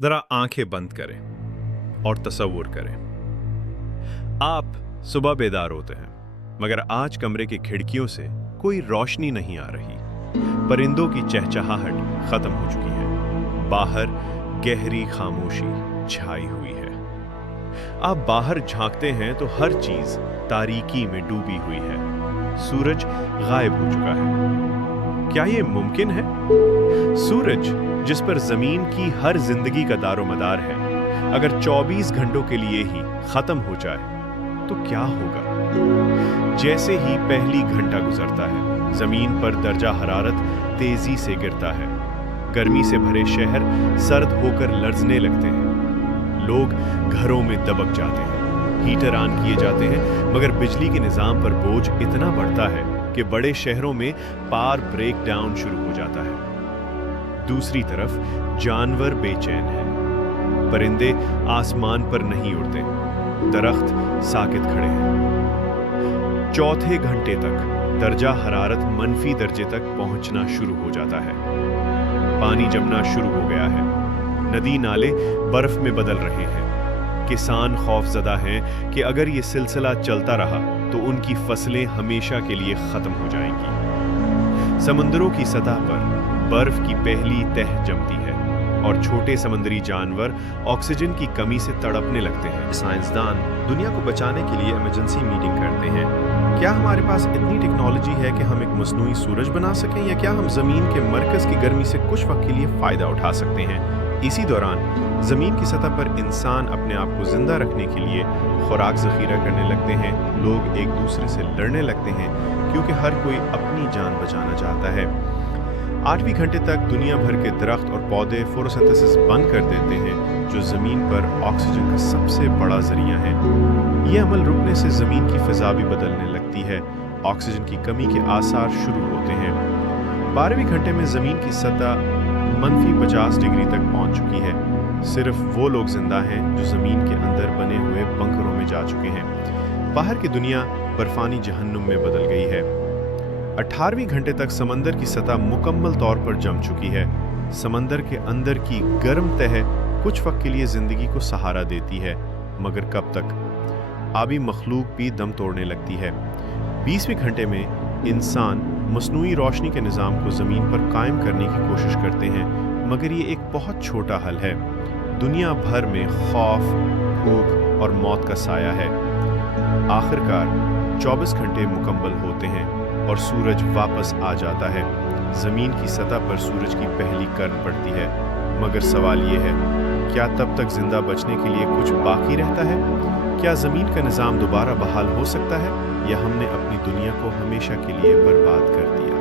जरा आंखें बंद करें और तसव्वुर करें। आप सुबह बेदार होते हैं, मगर आज कमरे की खिड़कियों से कोई रोशनी नहीं आ रही। परिंदों की चहचहाहट खत्म हो चुकी है। बाहर गहरी खामोशी छाई हुई है। आप बाहर झांकते हैं तो हर चीज तारीकी में डूबी हुई है। सूरज गायब हो चुका है। क्या ये मुमकिन है? सूरज, जिस पर जमीन की हर जिंदगी का दारोमदार है, अगर 24 घंटों के लिए ही खत्म हो जाए तो क्या होगा? जैसे ही पहली घंटा गुजरता है, जमीन पर दर्जा हरारत तेजी से गिरता है। गर्मी से भरे शहर सर्द होकर लर्जने लगते हैं। लोग घरों में दबक जाते हैं। हीटर ऑन किए जाते हैं, मगर बिजली के निजाम पर बोझ इतना बढ़ता है कि बड़े शहरों में पावर ब्रेक डाउन शुरू हो जाता है। दूसरी तरफ जानवर बेचैन हैं। परिंदे आसमान पर नहीं उड़ते। दरख्त साकित खड़े हैं। चौथे घंटे तक दर्जा हरारत मनफी दर्जे तक पहुंचना शुरू हो जाता है। पानी जमना शुरू हो गया है। नदी नाले बर्फ में बदल रहे हैं। किसान खौफजदा हैं कि अगर ये सिलसिला चलता रहा तो उनकी फसलें हमेशा के लिए खत्म हो जाएंगी। समुद्रों की सतह पर बर्फ की पहली तह जमती है और छोटे समुद्री जानवर ऑक्सीजन की कमी से तड़पने लगते हैं। साइंसदान दुनिया को बचाने के लिए इमरजेंसी मीटिंग करते हैं। क्या हमारे पास इतनी टेक्नोलॉजी है कि हम एक मसनूई सूरज बना सकें, या क्या हम जमीन के मरकज की गर्मी से कुछ वक्त के लिए फायदा उठा सकते हैं? इसी दौरान जमीन की सतह पर इंसान अपने आप को जिंदा रखने के लिए खुराक जखीरा करने लगते हैं। लोग एक दूसरे से लड़ने लगते हैं क्योंकि हर कोई अपनी जान बचाना चाहता है। 8वें घंटे तक दुनिया भर के दरख्त और पौधे फोटोसिंथेसिस बंद कर देते हैं, जो जमीन पर ऑक्सीजन का सबसे बड़ा जरिया है। यह अमल रुकने से जमीन की फिजा भी बदलने लगती है। ऑक्सीजन की कमी के आसार शुरू होते हैं। 12वें घंटे में जमीन की सतह -50 डिग्री तक पहुंच चुकी है। सिर्फ वो लोग जिंदा हैं जो जमीन के अंदर बने हुए बंकरों में जा चुके हैं। बाहर की दुनिया बर्फानी जहन्नुम में बदल गई है। 18वें घंटे तक समंदर की सतह मुकम्मल तौर पर जम चुकी है। समंदर के अंदर की गर्म तह कुछ वक्त के लिए जिंदगी को सहारा देती है, मगर कब तक? आबी मखलूक भी दम तोड़ने लगती है। 20वें घंटे में इंसान मसनूई रोशनी के निज़ाम को ज़मीन पर कायम करने की कोशिश करते हैं, मगर ये एक बहुत छोटा हल है। दुनिया भर में खौफ, भूख और मौत का साया है। आखिरकार 24 घंटे मुकम्मल होते हैं और सूरज वापस आ जाता है। ज़मीन की सतह पर सूरज की पहली किरण पड़ती है, मगर सवाल ये है, क्या तब तक जिंदा बचने के लिए कुछ बाकी रहता है? क्या ज़मीन का निज़ाम दोबारा बहाल हो सकता है, या हमने अपनी दुनिया को हमेशा के लिए बर्बाद कर दिया?